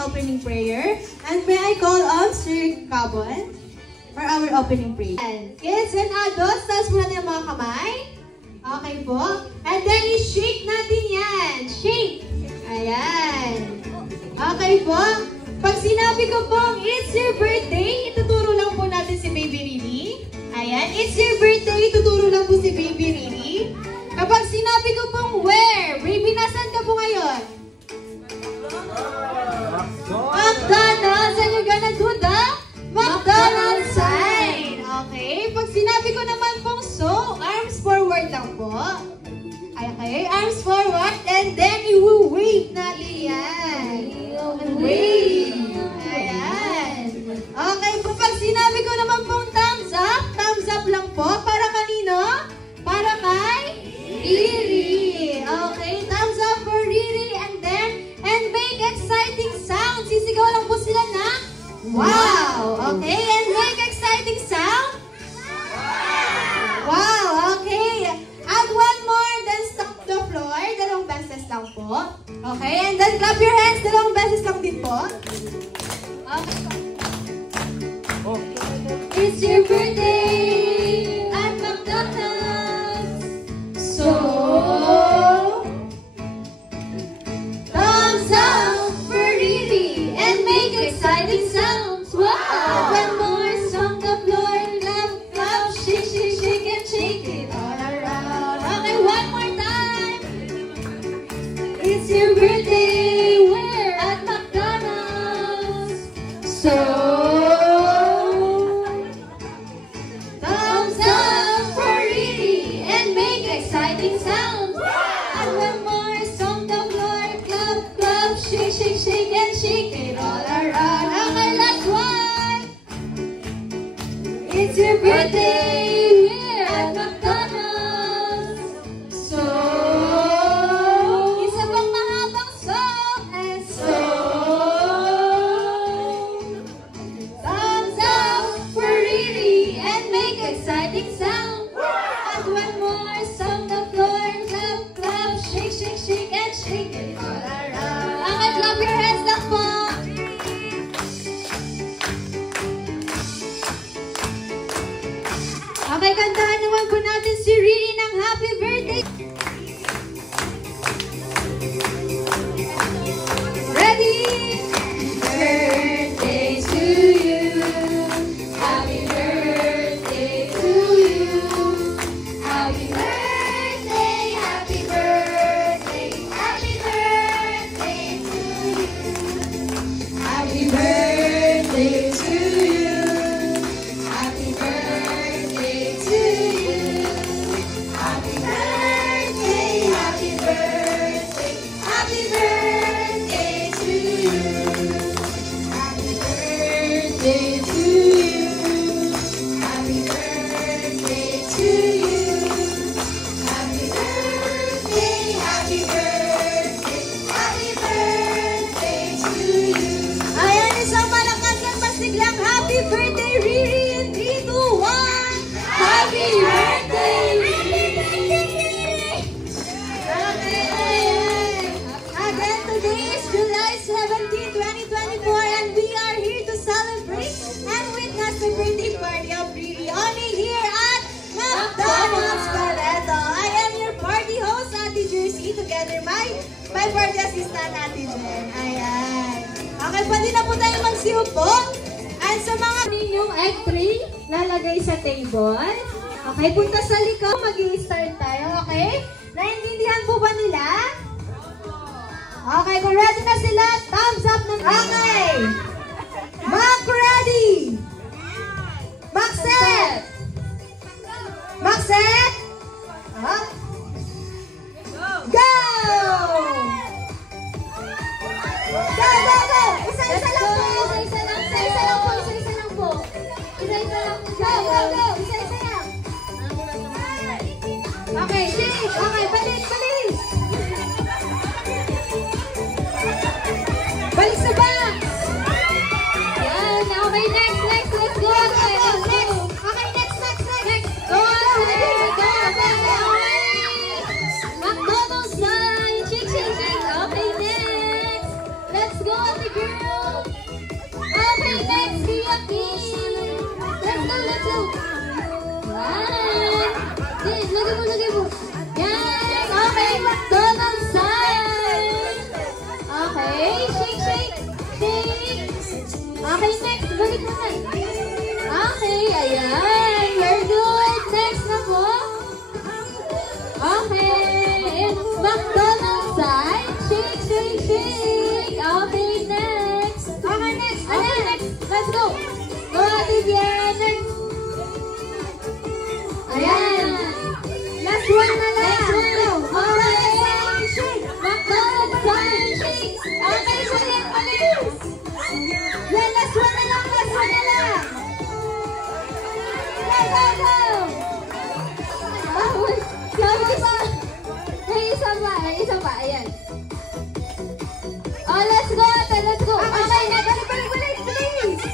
opening prayer. And may I call on Sir Cabon for our opening prayer. And kids and adults, taas po natin ang mga kamay. Okay po. And then, i-shake natin yan. Shake. Ayan. Okay po. Pag sinabi ko pong, it's your birthday, ituturo lang po natin si Baby Riri. Ayan. It's your birthday, ituturo lang po si Baby Riri. Kapag sinabi ko pong, where? Baby, nasan ka po ngayon? McDonald's. And you're gonna do the McDonald's sign. Okay. Pag sinabi ko naman pong so, arms forward lang po. Okay. Arms forward. And then you will wave natin yan. Wave. Ayan. Okay. Pag sinabi ko naman pong thumbs up lang po. Para kanino? Para kay Riri. Okay. Thumbs up for Riri. And make exciting sound. Sisigaw lang po sila na wow. Okay. And make exciting sound. Wow. Okay. Add one more. Then stop the floor. Dalawang beses lang po. Okay. And then clap your hands. Dalawang beses lang din po. Okay. It's your birthday at McDonald's. So thumbs up for Riri and make exciting sounds. Wow! One more song the floor, clap, clap, shake, shake, shake and shake it all around. Okay, one more time. It's your birthday, where? At McDonald's. So thumbs up for Riri and make exciting sounds. And one more song the floor, clap, clap, shake, shake, shake and shake it all around. Okay, last one. It's your birthday, we're at McDonald's. So isa pang mahabang song and so thumbs up for Riri and make exciting sound. And one more song the floor, clap, clap, shake, shake, shake and shake it all around. Okay, clap your hands lang po. Okay, kantahan naman po natin si Riri ng happy birthday. Ready? Birthday to you. Happy birthday to you. Happy birthday, happy birthday, happy birthday to you. Happy birthday to you. Happy birthday to you. Happy birthday, happy birthday, happy birthday to you. Happy birthday to you. Happy birthday to you. Happy birthday, happy birthday, happy birthday to you. Ayan, isang malakas at masiglang happy birthday, Riri! In 3, 2, 1! Happy birthday, Riri! Okay, ayan. Again, today is July 17, 2024, and we are here to celebrate and witness the birthday party of Riri only here at McDonald's Barreto. I am your party host, Ate Jersey, together my party assistant, Ate Jen. Ayan. Okay, pwede na po tayo magsiupo. At sa mga ninyong egg tray, lalagay sa table. Okay, punta sa likod, mag-i-start tayo, okay? Naintindihan po ba nila? Okay, kung ready na sila, thumbs up na. Okay! Mac ready! Mac set! Mac set! Go! Go, go, go! Isa-isa lang po! Isa-isa lang po! Isa-isa lang po! Isa-isa lang po! Go, go, go! Isa-isa lang! Okay, shake! Okay, balik, balik! Balik sa box! Yan. Lagay mo. Yan. Okay, McDonald's sign. Okay, shake. Okay, next. Balik mo na. Okay, ayan. Very good. Next na po. Okay. McDonald's sign. Shake. Okay, next. Okay, next. Let's go. Go, Vivian. Next. Ayan. Last one na lang. Okay. Shake. McDonald's sign. Shake. Okay, balik. Yan, last one na lang. Go. May isa pa. Ayan. Oh, let's go. Okay, na. Balik, please.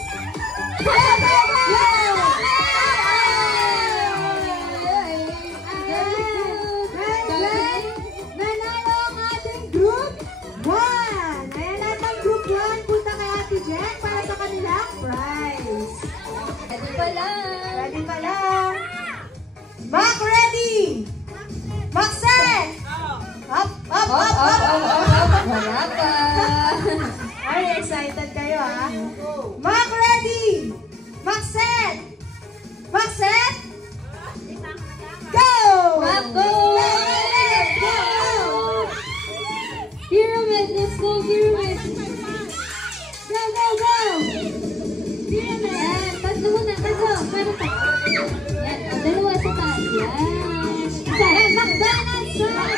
Go. Nanalo ang ating group 1. Ayan, lahat ng group 1. Punta kay Ate Jen para sa kanilang prize. Ready pa lang. Mac, ready? Mac, set! Up! Wala pa. Ay, excited kayo, ha? Mac, ready? Mac, set! Go! Mac, go! Pyramid, let's go, pyramid. Go! Pyramid. Yan, tatlo muna, tatlo. Yan, dalawa sa taas. Yan. Isa, McDonald's sign.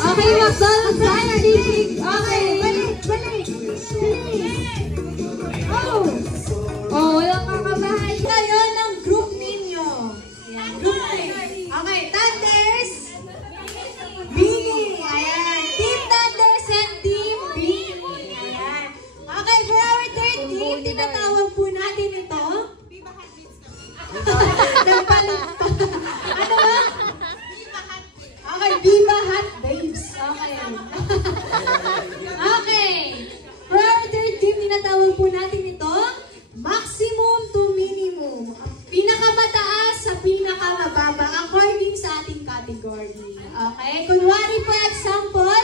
Okay, McDonald's sign. Okay, balik. Oh, walang kakabahan. Kayo ng group ninyo. Ayan, group name. Okay, Thunders. Bini. Ayan. Team Thunders and Team Bini. Ayan. Okay, for our third team, tinatawag po natin ito. Ano ba? Okay, Viva Hot Babes. Okay. Okay. For our third team, tinatawag po natin ito, maximum to minimum. Pinakamataas sa pinakamababa according sa ating category. Okay? Kunwari po example,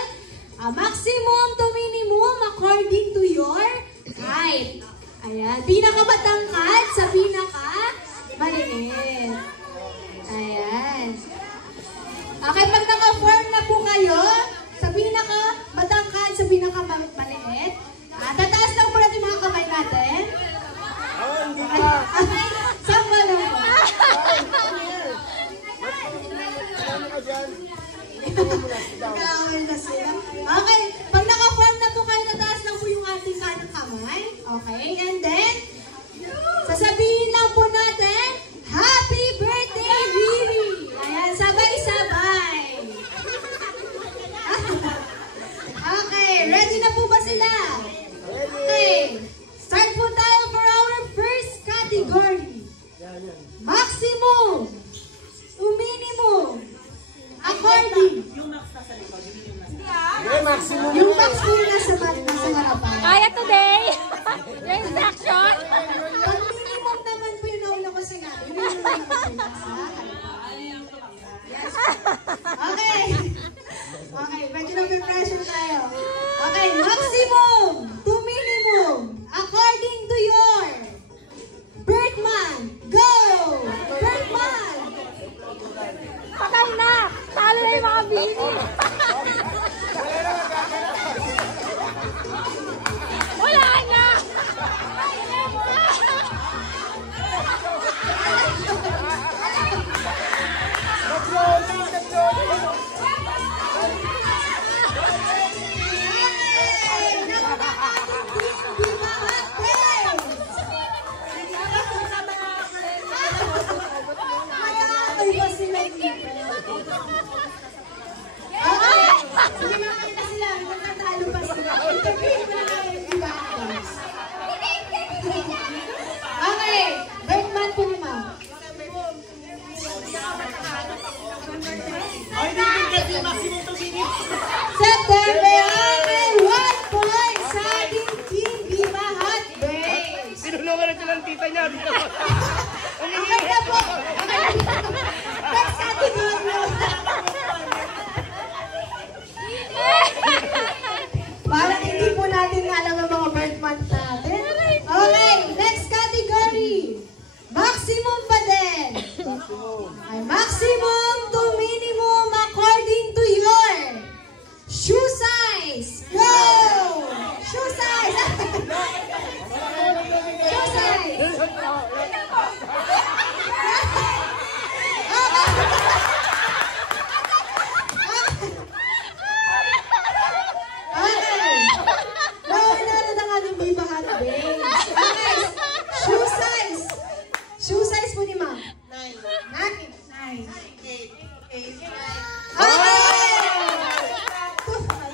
maximum to minimum according to your height. Ayan. Pinakamatangkad sa pinakamaliit. Ayan. Okay, pag naka-form na po kayo, sa pinakamatangkad sa pinakamaliit, tataas lang po natin mga kamay natin. Hindi pa. Samba lang po. Nag-aawal na sila. Okay, pag naka-form na po kayo, tataas lang po yung ating kanang kamay. Okay, and then, sasabihin lang po natin, Happy Birthday, Vivi! Ayan, sabay-sabay. Okay, ready na po ba sila? Okay, start po tayo for our first category. Maximum to minimum. According. Yung maximum. Yung max po yung nasa harapan. Kaya today? Yung instruction? Pag minimum naman po yung nauna ko sa gabi. Yung nauna ko sa nasa. Yes. Okay. Okay, medyo nag-pressure tayo. Okay, maximum to minimum. According to your Birdman. Go! Birdman! Patay na! Talo na yung mga bini! Wala na! Sige, makita sila. Magkatalo pa sila. Interview mo na kayo yung iba. Viva Hot Babes. Okay. Shoe size. Shoe size po ni Ma'am. 9. 9. 8. Okay!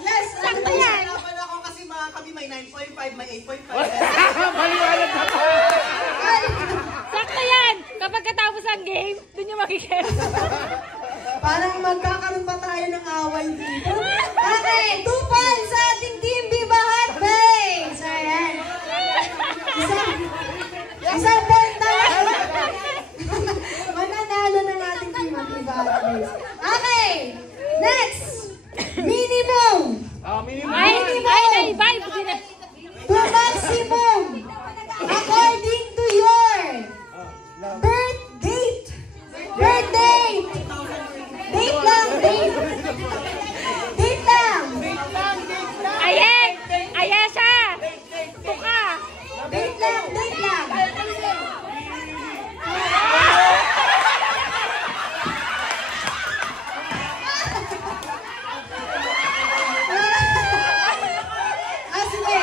Yes! Sakto yan! Naman ako kasi mga kami may 9.5, may 8.5. Maliwanag na pa. Sakto yan! Kapag katapos ang game, dun yung makikita. Parang magkakaroon pa tayo ng away dito. Okay, 2 points sa ating team Viva Hot Babes. Ayan. Isang point tayo. Mananalo ng ating team ang Viva Hot Babes. Okay, next. Minimum. Minimum. Ay, vibe! To maximum. According to your birth date. Birth date. Date lang, date. Date lang. Ayan! Ayan siya! Tuka! Date lang, date lang. Sige.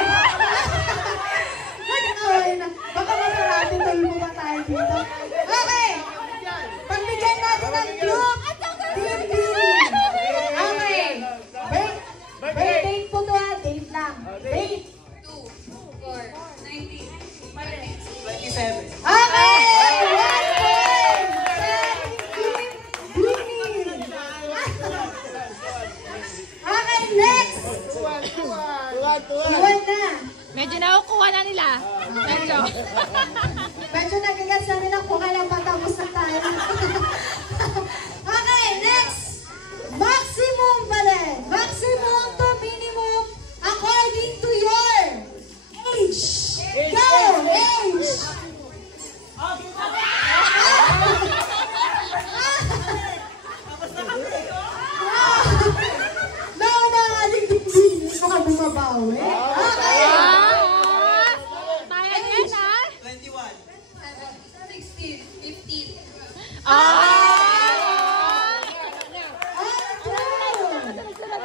Nag-away na. Baka masarati tuloy mo ba tayo dito? Okay. Pagbigyan natin ng group. Team Billy. Okay. Birth date po to ha. Date lang. Date. 27. Okay! 1 point! Sa ating Team Billy. Okay, next. Iwan na. Medyo nakukuha na nila. Medyo. Medyo nagigas na rin ako kailang patapos na tayo. Okay, next. Maximum pala. Maximum to minimum according to your age. Go! Age! No, aling tingin. Baka bumabawi. Okay. Tayo yan, ha? 21. Ah! Oh,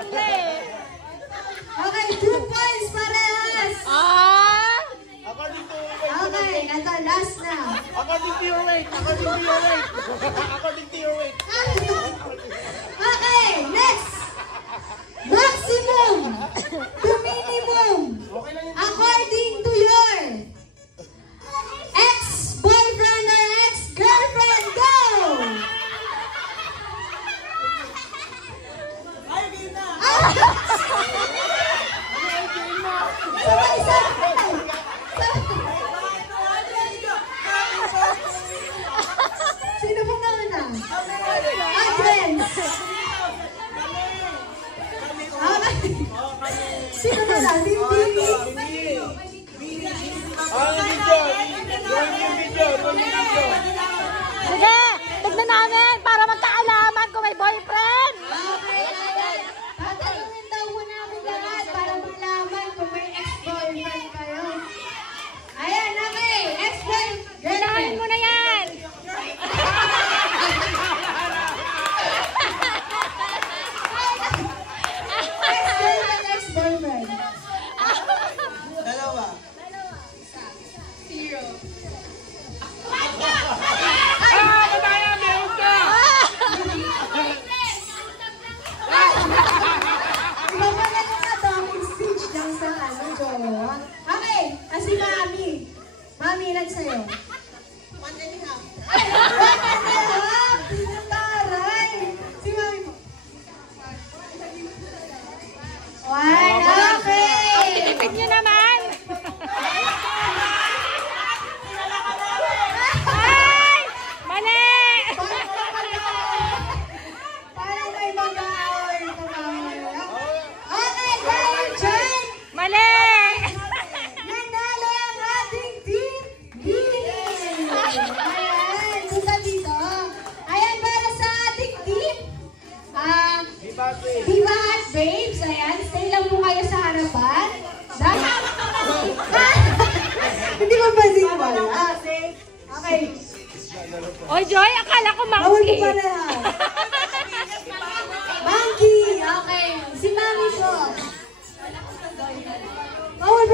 Sila eh. okay, 2 points parehas. Ah! According to Okay, ito last na. According to your weight. According to your weight. According to your weight. Okay, next. Maximum to minimum according to your ex-boyfriend or ex-girlfriend. Go! Ay, game na! Sabay-sabay. Sino po nauna? Advance. Okay. Sino na lang? Bibili. Sige! Tignan namin para magkaalaman kung may boyfriend! Okay, ayan. Tatanungin daw po namin lahat para malaman kung may ex-boyfriend kayo. Ayan, okay. Ex-boyfriend. Unahin mo na yan! Ex-boyfriend, ex-boyfriend. Dalawa. Iba pala yung talking stage lang sa jowa. Okay, si Mami. Mami, ilan sa'yo? 1 and a half. 1 and a half? Taray. Si Mami mo. 1, okay. Tipid nyo naman! Ay! Mali! Parang may mag-aaway ito mamaya. Okay, dahil dyan, Mali! nanalo ang ating team Billy. Ayan, punta dito. Ayan, para sa ating team. Viva Hot Babes. Ayan, stay lang po kayo sa harapan. Dahil... Hindi ba pwedeng wala? Okay. Oy, Joy, akala ko Bawal monkey. pa pala. Monkey. Okay. Si Mami po. Bawal ba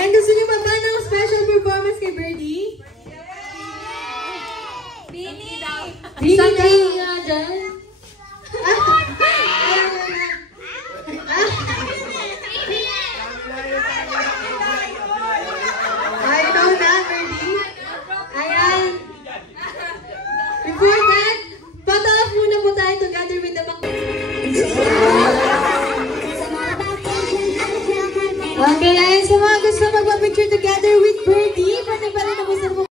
And gusto niyo ba ng special performance kay Birdie? Bini! Bini nga dyan.